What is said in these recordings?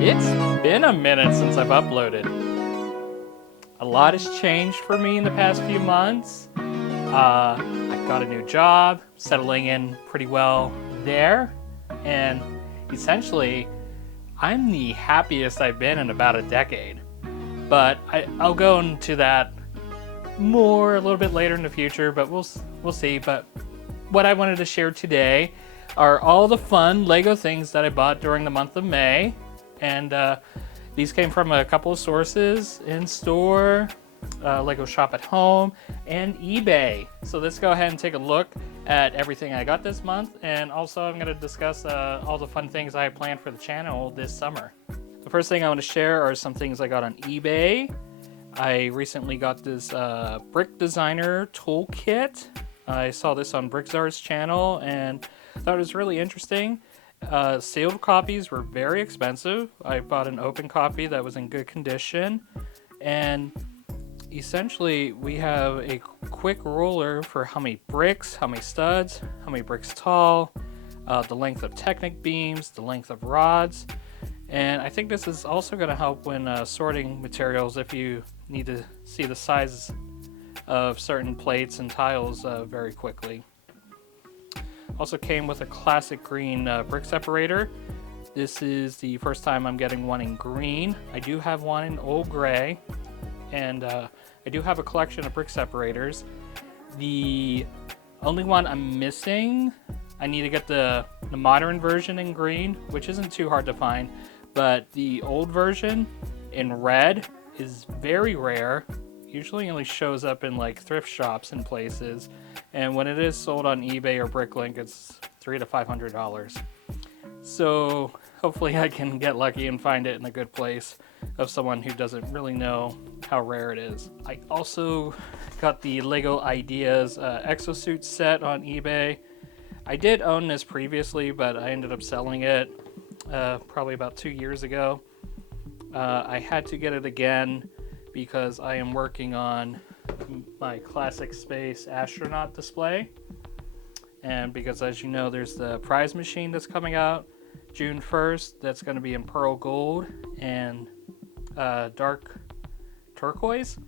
It's been a minute since I've uploaded. A lot has changed for me in the past few months. I got a new job, settling in pretty well there, and essentially, I'm the happiest I've been in about a decade. But I'll go into that more a little bit later in the future, but we'll see. But what I wanted to share today are all the fun Lego things that I bought during the month of May. And these came from a couple of sources: in-store, Lego Shop at Home, and eBay. So let's go ahead and take a look at everything I got this month. And also I'm going to discuss all the fun things I have planned for the channel this summer. The first thing I want to share are some things I got on eBay. I recently got this brick designer toolkit. I saw this on Brickzar's channel and thought it was really interesting. Sealed copies were very expensive. I bought an open copy that was in good condition, and essentially we have a quick ruler for how many bricks, how many studs, how many bricks tall, the length of Technic beams, the length of rods, and I think this is also going to help when sorting materials if you need to see the size of certain plates and tiles very quickly. Also came with a classic green brick separator. This is the first time I'm getting one in green. I do have one in old gray, and I do have a collection of brick separators. The only one I'm missing, I need to get the modern version in green, which isn't too hard to find, but the old version in red is very rare. Usually only shows up in like thrift shops and places, and when it is sold on eBay or Bricklink, it's $300 to $500. So hopefully I can get lucky and find it in a good place of someone who doesn't really know how rare it is. I also got the Lego Ideas exosuit set on eBay. I did own this previously, but I ended up selling it probably about 2 years ago. I had to get it again because I am working on my classic space astronaut display, and because, as you know, there's the prize machine that's coming out June 1st that's going to be in pearl gold and dark turquoise,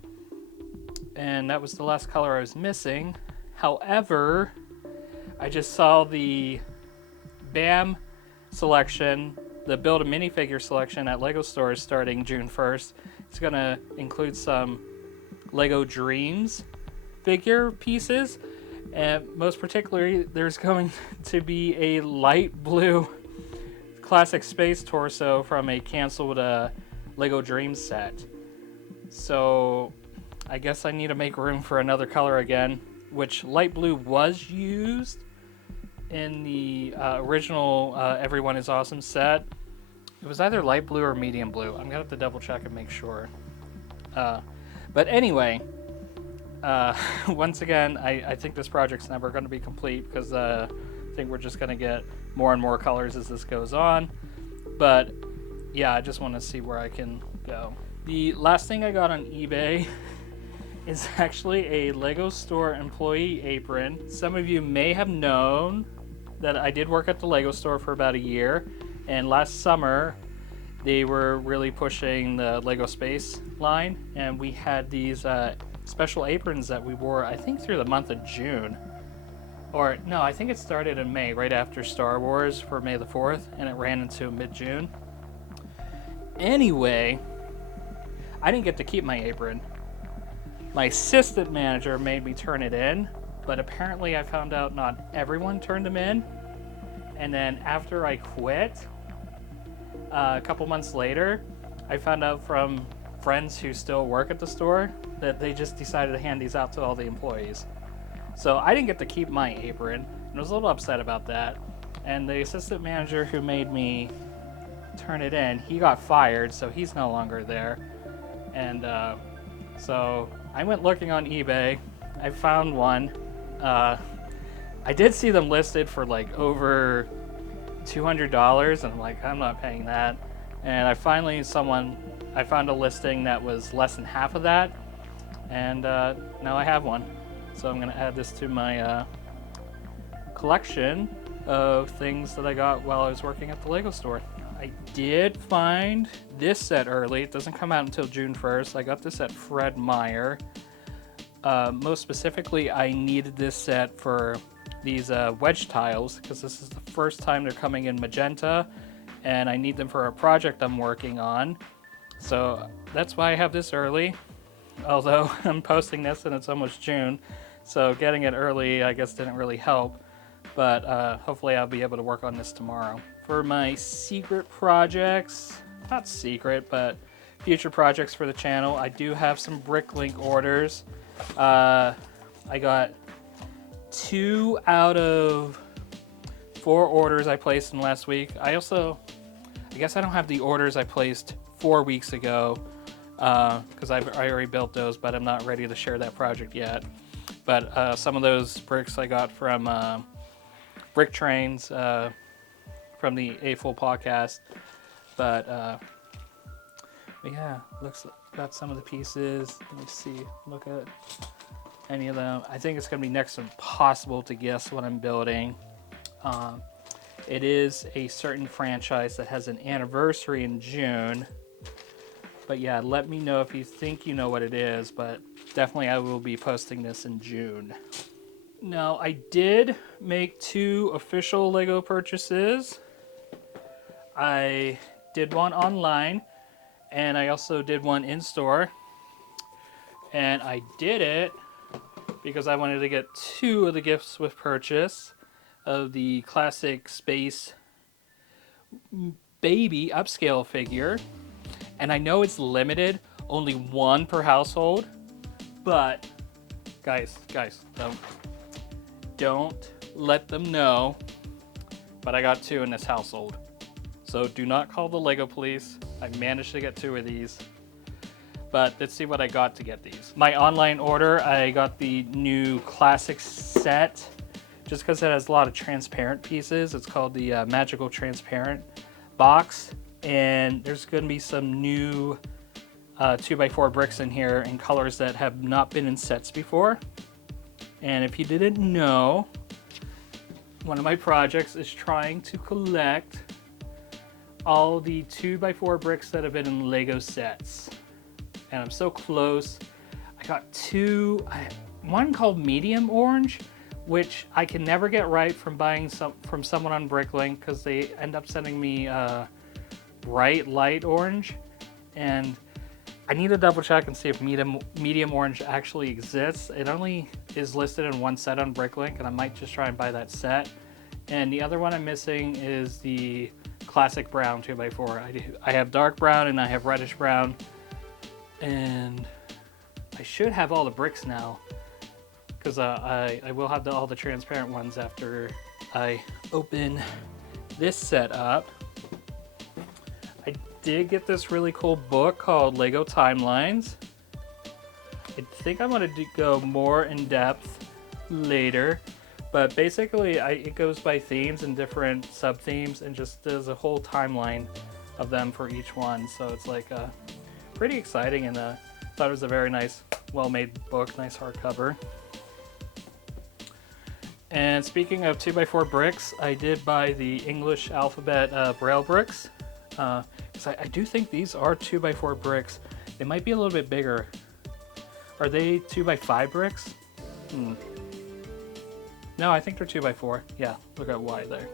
and that was the last color I was missing. However, I just saw the BAM selection, the build a minifigure selection at Lego stores starting June 1st. It's going to include some Lego Dreams figure pieces, and most particularly there's going to be a light blue classic space torso from a canceled Lego Dreams set. So I guess I need to make room for another color again, which light blue was used in the original Everyone is Awesome set. It was either light blue or medium blue. I'm gonna have to double check and make sure. But anyway, once again, I think this project's never going to be complete because I think we're just going to get more and more colors as this goes on. But yeah, I just want to see where I can go. The last thing I got on eBay is actually a Lego store employee apron. Some of you may have known that I did work at the Lego store for about a year, and last summer they were really pushing the Lego Space line, and we had these special aprons that we wore, I think, through the month of June. Or no, I think it started in May, right after Star Wars for May the 4th, and it ran into mid-June. Anyway, I didn't get to keep my apron. My assistant manager made me turn it in, but apparently I found out not everyone turned them in. And then after I quit, a couple months later, I found out from friends who still work at the store that they just decided to hand these out to all the employees. So I didn't get to keep my apron, and I was a little upset about that. And the assistant manager who made me turn it in, he got fired, so he's no longer there. And so I went looking on eBay. I found one. I did see them listed for like over $200, and I'm like, I'm not paying that. And I found a listing that was less than half of that, and now I have one. So I'm gonna add this to my collection of things that I got while I was working at the Lego store. I did find this set early. It doesn't come out until June 1st. I got this at Fred Meyer. Most specifically, I needed this set for these wedge tiles because this is the first time they're coming in magenta, and I need them for a project I'm working on. So that's why I have this early, although I'm posting this and it's almost June, so getting it early I guess didn't really help, but hopefully I'll be able to work on this tomorrow. For my secret projects, not secret, but future projects for the channel, I do have some Bricklink orders. I got 2 out of 4 orders I placed in last week. I guess I don't have the orders I placed 4 weeks ago because I already built those, but I'm not ready to share that project yet. But some of those bricks I got from Brick Trains from the A Full podcast. But yeah, looks like got some of the pieces. Let me see, look at any of them. I think it's gonna be next to impossible to guess what I'm building. It is a certain franchise that has an anniversary in June. But yeah, let me know if you think you know what it is, but definitely I will be posting this in June. Now, I did make 2 official Lego purchases. I did one online, and I also did one in store. And I did it because I wanted to get 2 of the gifts with purchase of the classic Space Baby upscale figure. And I know it's limited, only 1 per household, but guys, don't let them know, but I got 2 in this household. So do not call the Lego police. I managed to get 2 of these, but let's see what I got to get these. My online order, I got the new classic set, just because it has a lot of transparent pieces. It's called the Magical Transparent box. And there's going to be some new 2x4 bricks in here in colors that have not been in sets before. And if you didn't know, one of my projects is trying to collect all the 2x4 bricks that have been in Lego sets. And I'm so close. I got 2, one called medium orange, which I can never get right from buying from someone on Bricklink because they end up sending me bright light orange, and I need to double check and see if medium orange actually exists. It only is listed in 1 set on Bricklink, and I might just try and buy that set. And the other one I'm missing is the classic brown 2x4. I have dark brown and I have reddish brown, and I should have all the bricks now because I will have all the transparent ones after I open this set up. I did get this really cool book called Lego Timelines. I think I'm going to go more in depth later, but basically it goes by themes and different sub-themes and just does a whole timeline of them for each one. So it's like pretty exciting, and I thought it was a very nice, well-made book, nice hardcover. And speaking of 2x4 bricks, I did buy the English alphabet Braille bricks. Because I do think these are 2x4 bricks. They might be a little bit bigger. Are they 2x5 bricks? No, I think they're 2x4. Yeah, look at Y there.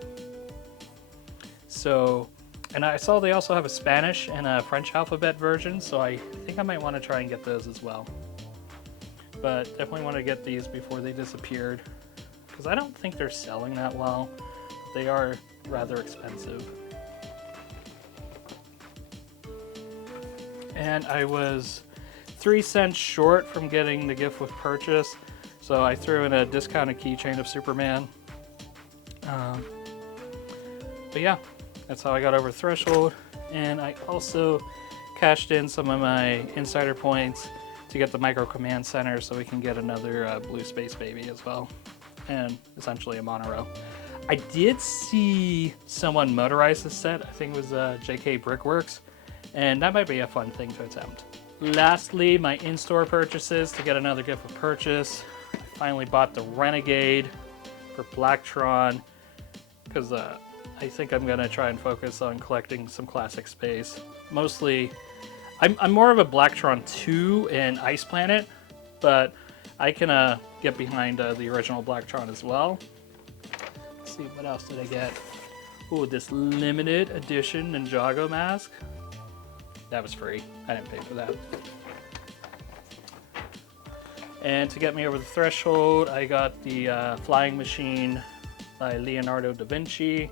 So, and I saw they also have a Spanish and a French alphabet version, so I think I might want to try and get those as well. But definitely want to get these before they disappeared, because I don't think they're selling that well. They are rather expensive. And I was 3 cents short from getting the gift with purchase, so I threw in a discounted keychain of Superman. But yeah, that's how I got over threshold. And I also cashed in some of my insider points to get the micro command center so we can get another blue space baby as well, and essentially a monorail. I did see someone motorize this set. I think it was JK Brickworks, and that might be a fun thing to attempt. Lastly, my in-store purchases to get another gift of purchase. I finally bought the Renegade for Blacktron because I think I'm gonna try and focus on collecting some classic space. Mostly, I'm more of a Blacktron 2 and Ice Planet, but I can get behind the original Blacktron as well. Let's see, what else did I get? Oh, this limited edition Ninjago mask. That was free. I didn't pay for that. And to get me over the threshold, I got the Flying Machine by Leonardo da Vinci.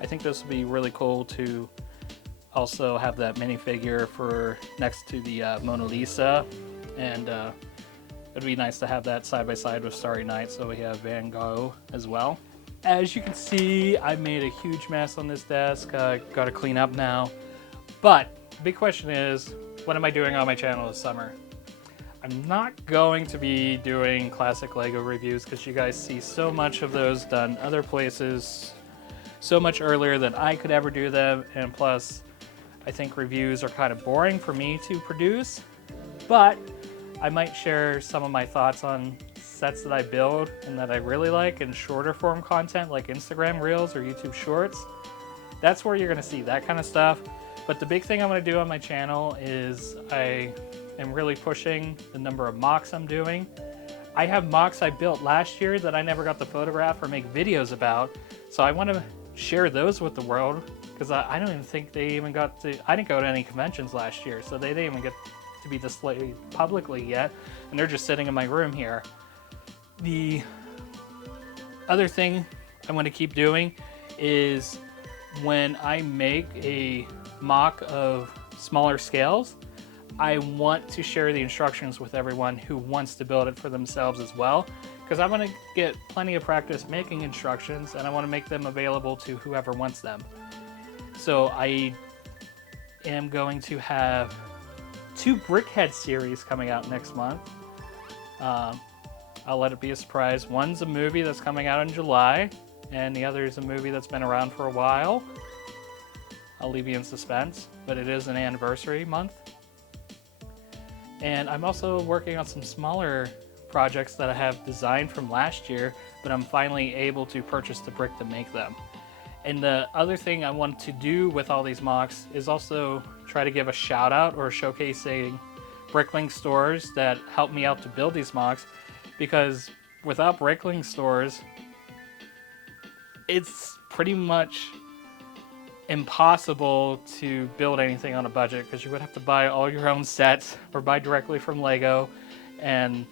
I think this would be really cool to also have that minifigure for next to the Mona Lisa. And it'd be nice to have that side by side with Starry Night, so we have Van Gogh as well. As you can see, I made a huge mess on this desk. Got to clean up now. But the big question is, what am I doing on my channel this summer? I'm not going to be doing classic Lego reviews because you guys see so much of those done other places so much earlier than I could ever do them, and plus I think reviews are kind of boring for me to produce. But I might share some of my thoughts on sets that I build and that I really like in shorter form content like Instagram Reels or YouTube Shorts. That's where you're going to see that kind of stuff. But the big thing I'm going to do on my channel is I am really pushing the number of mocks I'm doing. I have mocks I built last year that I never got to photograph or make videos about, so I want to share those with the world because I don't even think they even got to, I didn't go to any conventions last year, so they didn't even get to be displayed publicly yet, and they're just sitting in my room here. The other thing I want to keep doing is when I make a mock of smaller scales, I want to share the instructions with everyone who wants to build it for themselves as well, because I want to get plenty of practice making instructions and I want to make them available to whoever wants them. So I am going to have 2 Brickhead series coming out next month. I'll let it be a surprise. One's a movie that's coming out in July, and the other is a movie that's been around for a while. I'll leave you in suspense, but it is an anniversary month. And I'm also working on some smaller projects that I have designed from last year, but I'm finally able to purchase the brick to make them. And the other thing I want to do with all these mocks is also try to give a shout out or showcasing Bricklink stores that help me out to build these mocks, because without Bricklink stores, it's pretty much impossible to build anything on a budget, because you would have to buy all your own sets or buy directly from Lego. And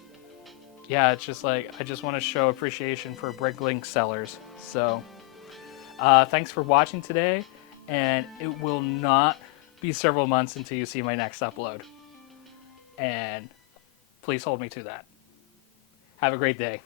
yeah, it's just like, I just want to show appreciation for Bricklink sellers. So thanks for watching today, and it will not be several months until you see my next upload, and please hold me to that. Have a great day.